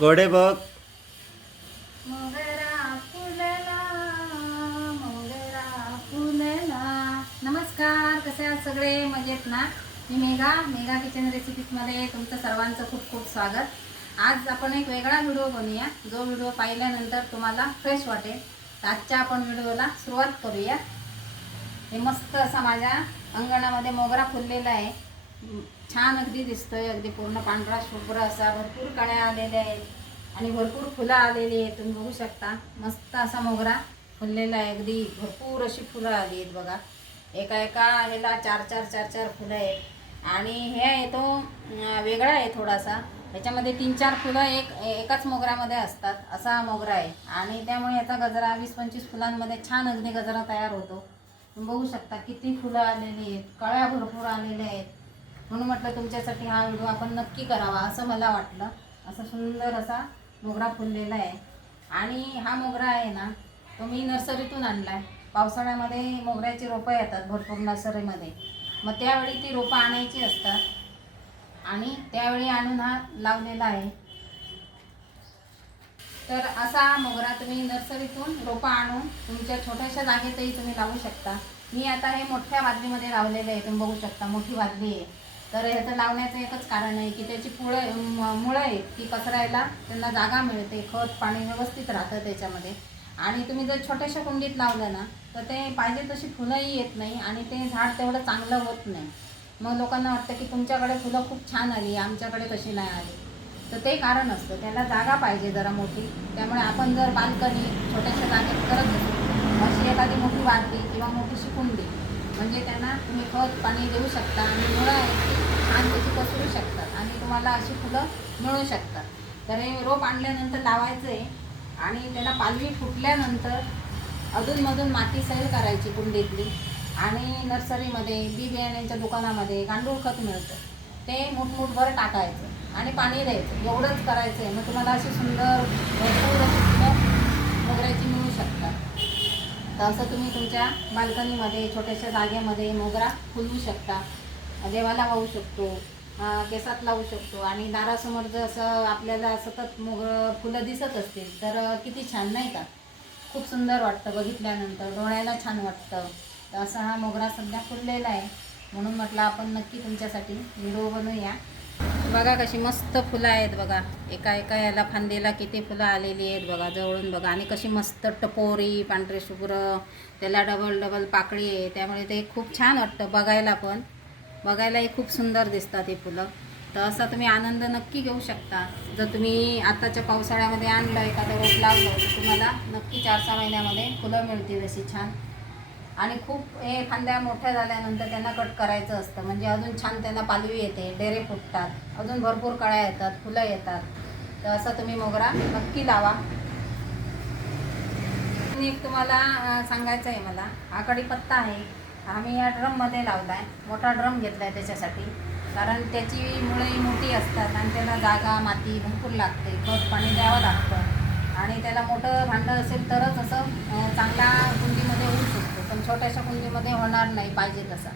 घोडे बघ. मोगरा मोगरा नमस्कार कसे आहात सगळे? मजेत ना? मी मेघा मेघा किचन रेसिपीजमध्ये तुमचं सर्वांचं खूप खूप स्वागत. आज आपण एक वेगळा व्हिडिओ बनवूया. जो व्हिडिओ पाहिल्यानंतर तुम्हाला फ्रेश वाटेल. तर आजच्या आपण व्हिडिओला सुरुवात करूया. हे मस्त असा माझ्या अंगणामध्ये मोगरा फुललेला आहे. छान अगदी दिसतोय अगदी पूर्ण पांढरा शुभ्र असा भरपूर कळ्या आलेल्या आहेत आणि भरपूर फुलं आलेली आहेत. तुम्ही बघू शकता मस्त असा मोगरा फुललेला आहे. अगदी भरपूर अशी फुलं आली आहेत बघा. एका एका ह्याला चार चार चार चार फुलं आहेत. आणि हे आहे तो वेगळा आहे थोडासा. ह्याच्यामध्ये तीन चार फुलं एक एकाच मोगऱ्यामध्ये असतात. असा मोगरा आहे. आणि त्यामुळे याचा गजरा वीस पंचवीस फुलांमध्ये छान अगदी गजरा तयार होतो. तुम्ही बघू शकता किती फुलं आलेली आहेत. कळ्या भरपूर आलेल्या आहेत. म्हणून म्हटलं तुमच्यासाठी हा व्हिडिओ आपण नक्की करावा असं मला वाटलं. असं सुंदर असा मोगरा फुललेला आहे. आणि हा मोगरा आहे ना तो मी नर्सरीतून आणला आहे पावसाळ्यामध्ये मोगऱ्याची रोपं येतात भरपूर नर्सरीमध्ये. मग त्यावेळी ती रोपं आणायची असतात. आणि त्यावेळी आणून हा लावलेला आहे. तर असा मोगरा तुम्ही नर्सरीतून रोपं आणून तुमच्या छोट्याशा जागेतही तुम्ही लावू शकता. मी आता हे मोठ्या बादलीमध्ये लावलेलं आहे तुम्ही बघू शकता मोठी बादली आहे. तर ह्याचं लावण्याचं एकच कारण आहे की त्याची पुळं मुळं आहेत ती पसरायला त्यांना जागा मिळते खत पाणी व्यवस्थित राहतं त्याच्यामध्ये. आणि तुम्ही जर छोट्याशा कुंडीत लावलं ना तर ते पाहिजे तशी फुलंही येत नाही आणि ते झाड तेवढं चांगलं होत नाही. मग लोकांना वाटतं की तुमच्याकडे फुलं खूप छान आली आमच्याकडे कशी नाही आली. तर ते कारण असतं त्याला जागा पाहिजे जरा मोठी. त्यामुळे आपण जर बाल्कनी छोट्याशा जागेत करत असू अशी एखादी मोठी वाढली किंवा मोठीशी कुंडी म्हणजे त्यांना तुम्ही खत पाणी देऊ शकता आणि मुळं आहेत ती छान त्याची पसरू शकतात आणि तुम्हाला अशी फुलं मिळू शकतात. तर हे रोप आणल्यानंतर लावायचं आहे आणि त्याला पालवी फुटल्यानंतर अधूनमधून माती सैल करायची कुंडीतली आणि नर्सरीमध्ये बी बियाण्यांच्या दुकानामध्ये गांडूळ खत मिळतं. ते मुठमुठभर टाकायचं आणि पाणी द्यायचं. एवढंच करायचं आहे. मग तुम्हाला अशी सुंदर भरपूर अशी मोगऱ्याची मिळू शकतात. तर असं तुम्ही तुमच्या बाल्कनीमध्ये छोट्याशा जागेमध्ये मोगरा फुलवू शकता. देवाला वाहू शकतो केसात लावू शकतो आणि दारासमोर जर असं आपल्याला सतत मोग फुलं दिसत असतील तर किती छान नाही का? खूप सुंदर वाटतं बघितल्यानंतर डोळ्याला छान वाटतं. तर असा हा मोगरा सध्या फुललेला आहे. म्हणून म्हटलं आपण नक्की तुमच्यासाठी व्हिडिओ बनवूया. बघा कशी मस्त फुलं आहेत बघा. एका एका याला फांदीला किती फुलं आलेली आहेत बघा जवळून बघा. आणि कशी मस्त टपोरी पांढरे शुभ्र त्याला डबल डबल पाकळी आहे. त्यामुळे ते खूप छान वाटतं बघायला पण. बघायलाही खूप सुंदर दिसतात हे फुलं. तर असा तुम्ही आनंद नक्की घेऊ शकता. जर तुम्ही आत्ताच्या पावसाळ्यामध्ये आणलं एखादं रोप लावलं तर तुम्हाला नक्की चार सहा महिन्यामध्ये फुलं मिळतील अशी छान. आणि खूप हे फांद्या मोठ्या झाल्यानंतर त्यांना कट करायचं असतं. म्हणजे अजून छान त्यांना पालवी येते डेरे फुटतात अजून भरपूर कळ्या येतात फुलं येतात. तर असं तुम्ही मोगरा नक्की लावा. एक तुम्हाला सांगायचं आहे मला हा कढीपत्ता आहे आम्ही या ड्रममध्ये लावला आहे मोठा ड्रम घेतला आहे त्याच्यासाठी. कारण त्याची मुळे मोठी असतात आणि त्याला जागा माती भरपूर लागते खत पाणी द्यावं लागतं. आणि त्याला मोठं भांडं असेल तरच असं चांगल्या कुंडीमध्ये होऊ शकतं. छोट्याशा कुंडीमध्ये होणार नाही पाहिजे तसा.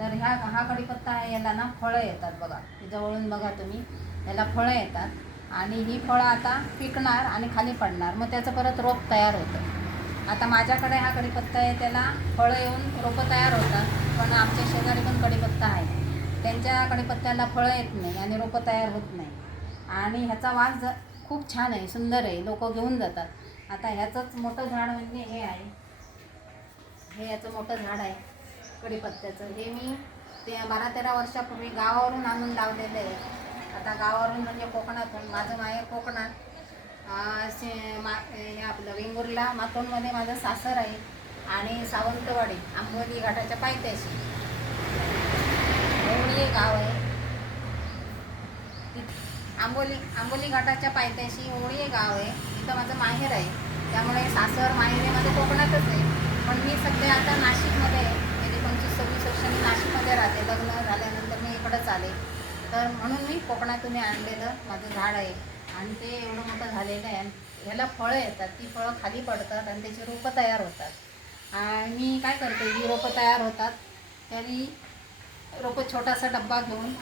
तर ह्या हा कढीपत्ता आहे याला ना फळं येतात बघा. जवळून बघा तुम्ही. याला फळं येतात. आणि ही फळं आता पिकणार आणि खाली पडणार. मग त्याचं परत रोप तयार होतं. आता माझ्याकडे हा कढीपत्ता आहे. त्याला फळं येऊन रोपं तयार होतात. पण आमच्या शेजारी पण कढीपत्ता आहे. त्यांच्या कढीपत्त्याला फळं येत नाही आणि रोपं तयार होत नाही. आणि ह्याचा वास खूप छान आहे. सुंदर आहे. लोक घेऊन जातात. आता ह्याचंच मोठं झाड म्हणजे हे आहे. हे याचं मोठं झाड आहे कढीपत्त्याचं. हे मी ते बारा तेरा वर्षापूर्वी गावावरून आणून लावलेलं आहे. आता गावावरून म्हणजे कोकणातून. माझं माहेर कोकणात. अं, मा हे आपलं वेंगुर्ला मातोंडमध्ये माझं सासर आहे आणि सावंतवाडी आंबोली घाटाच्या पायथ्याशी. एवढी गाव आहे. आंबोली आंबोली घाटाच्या पायथ्याशी होळी हे गाव आहे. तिथं माझं माहेर आहे. त्यामुळे सासर माहेर माझं पण मी सध्या आता नाशिकमध्ये आहे. गेली पंचवीस सव्वीस वर्ष मी नाशिकमध्ये राहते. लग्न झाल्यानंतर मी इकडंच आले. तर म्हणून मी कोकणातून आणलेलं माझं झाड आहे. आणि ते एवढं मोठं झालेलं आहे. ह्याला फळं येतात. ती फळं खाली पडतात आणि त्याची रोपं तयार होतात. आणि मी काय करते? जी रोपं तयार होतात त्यांनी रोपं छोटासा डब्बा घेऊन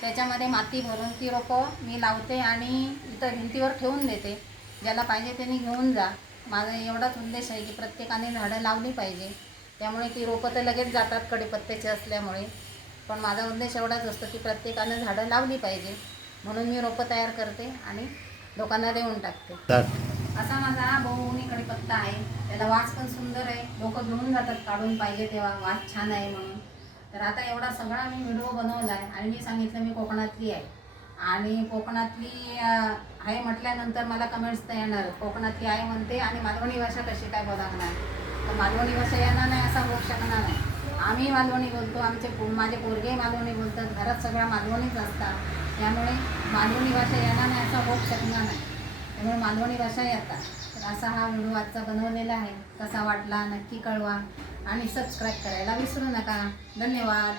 त्याच्यामध्ये माती भरून ती रोपं मी लावते आणि इथं भिंतीवर ठेवून देते. ज्याला पाहिजे त्यांनी घेऊन जा. माझा एवढाच उद्देश आहे की प्रत्येकाने झाडं लावली पाहिजे. त्यामुळे ती रोपं तर लगेच जातात कडीपत्त्याची असल्यामुळे. पण माझा उद्देश एवढाच असतो की प्रत्येकानं झाडं लावली पाहिजे. म्हणून मी रोपं तयार करते आणि लोकांना देऊन टाकते. असा माझा हा बहुगुणी कडीपत्ता आहे. त्याला वास पण सुंदर आहे. लोक घेऊन जातात काढून पाहिजे तेव्हा. वास छान आहे म्हणून. तर आता एवढा सगळा मी व्हिडिओ बनवला आहे आणि मी सांगितलं मी कोकणातली आहे. आणि कोकणातली आहे म्हटल्यानंतर मला कमेंट्स तर येणार. कोकणातली आहे म्हणते आणि मालवणी भाषा कशी काय बोलावणार तर मालवणी भाषा येणार नाही असा होऊ शकणार नाही. आम्ही मालवणी बोलतो आमचे पो माझे पोरगे मालवणी बोलतात घरात सगळ्या मालवणीच असतात. त्यामुळे मालवणी भाषा येणार नाही असा होऊ शकणार नाही. त्यामुळे मालवणी भाषा येतात. तर असा हा व्हिडिओ आजचा बनवलेला आहे. कसा वाटला नक्की कळवा. आणि सबस्क्राईब करायला विसरू नका. धन्यवाद.